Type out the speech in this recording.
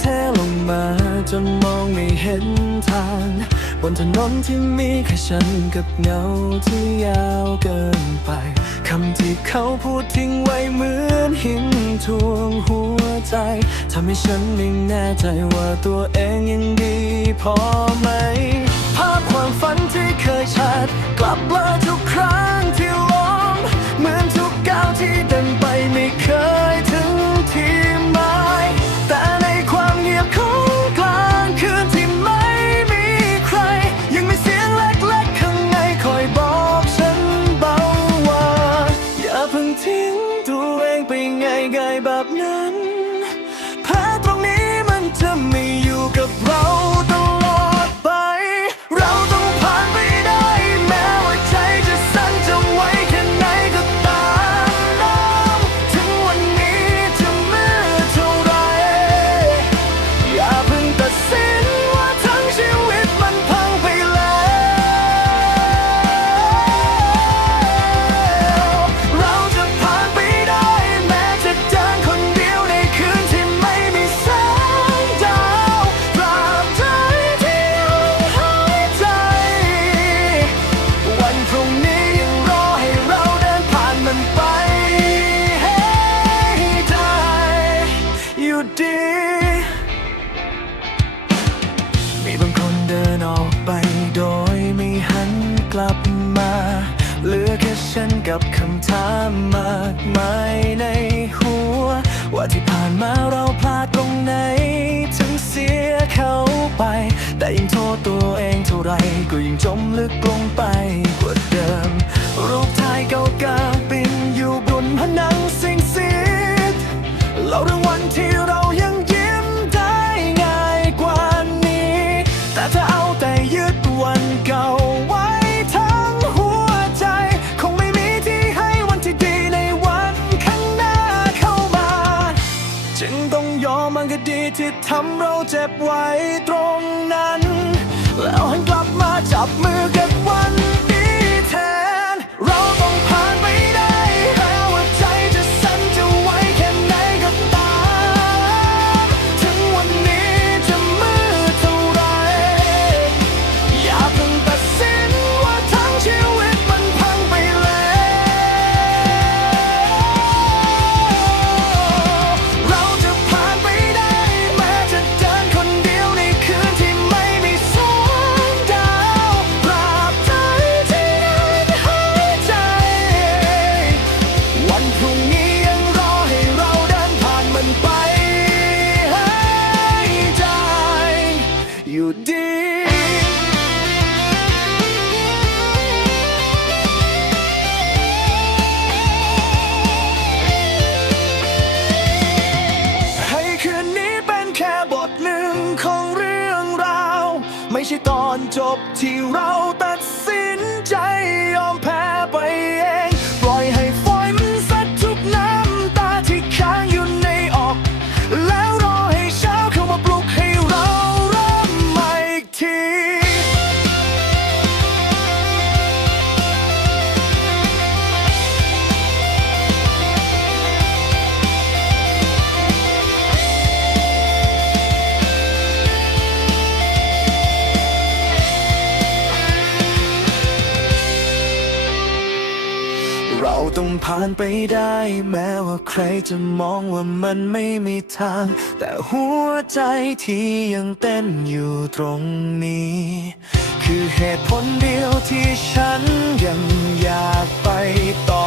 เทลงมาจนมองไม่เห็นทาง บนถนนที่มีแค่ฉันกับเงาที่ยาวเกินไปคำที่เขาพูดทิ้งไว้เหมือนหินทวงหัวใจทำให้ฉันไม่แน่ใจว่าตัวเองยังดีพอไหม ภาพความฝันที่เคยชัดกลับมา กับคำถามมากมายในหัว ว่าที่ผ่านมาเราพลาดตรงไหน ถึงเสียเขาไป แต่ยังโทษตัวเองเท่าไรก็ยังจมลึกลงไปกว่าเดิม รูปถ่ายเก่าๆปินอยู่บนผนังสิ่งเสียแล้เรางวัน ทำเราเจ็บไว้ตรง อนจบที่เราตัดสิ ต้องผ่านไปได้ แม้ว่าใครจะมองว่ามันไม่มีทาง แต่หัวใจที่ยังเต้นอยู่ตรงนี้ คือเหตุผลเดียวที่ฉันยังอยากไปต่อ